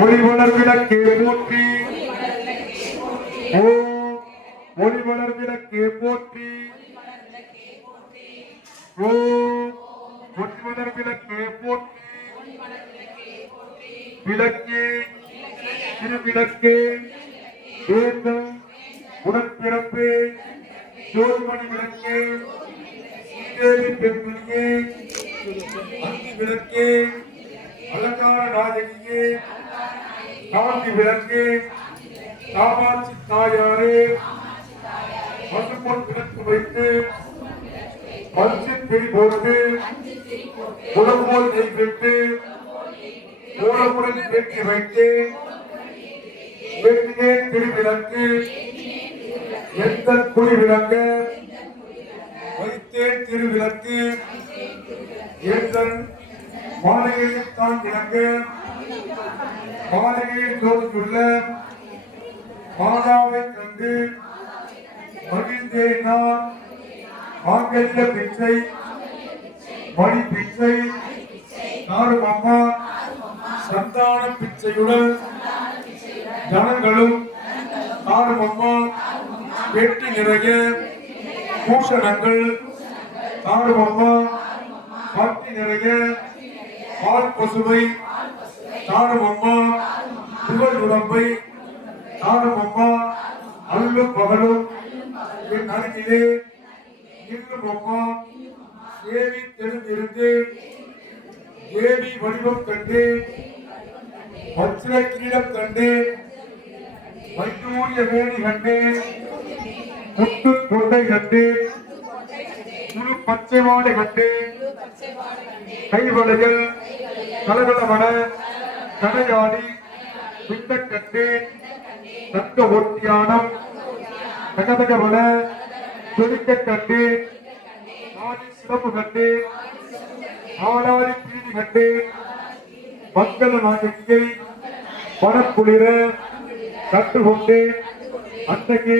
ஒளிவளர் விளக்கே போற்றி. ஓம் ஒளிவளர் விளக்கே போற்றி. ஓம் ஒளிவளர் விளக்கே போற்றி. விளக்கே திருவிளக்கே வேந்தம் உடன்பிறப்பே ஜோதிமணி விளக்கே ஸ்ரீதேவி பெண்மணியே அங்கி விளக்கே அலங்கார நாயகியே காந்தி விளக்கே காமாட்சி தாயாரே பசும்பொன் விளக்கு வைத்து பஞ்சு திரி போட்டு குடம்போல் நெய் விட்டு மூலமுடன் பேட்டி வைத்து வேட்டியே திருவிளக்கு எந்த குடி விளக்க வைத்தேன் திருவிளக்கு எந்தன் மாளிகையில் தான் விளங்க மாளிகையில் தோன்றுள்ள மாதாவை கண்டு மகிழ்ந்தேன் நான். மாங்கல்ய பிச்சை மணி பிச்சை நாடும் அம்மா சந்தான பிச்சையுடன் ஜனங்களும் நாடும் அம்மா வெட்டி நிறைய பூஷணங்கள் நாடும் அம்மா பட்டி நிறைய பால் பசுவை நாடும் அம்மா புகழ் உடம்பை நாடும் அம்மா அல்லும் பகலும் என் அருகிலே இன்னும் அம்மா தேவி தெரிந்திருந்து தேவி வடிவம் கண்டு வச்சிர கிரீடம் கண்டு வைத்தூரிய வேணி கண்டு முத்து கொண்டை கண்டு முழு பச்சை மாடை கண்டு கைவளைகள் கலகலவன கடையாடி பின்ன கண்டு தக்க ஒட்டியானம் தகதகவன துணிக்க கண்டு ஆடி சிறப்பு கண்டு ஆடாடி பீடி கண்டு மக்கள் நாயகியை பணக்குளிர கட்டுக்கொண்டு அன்றைக்கு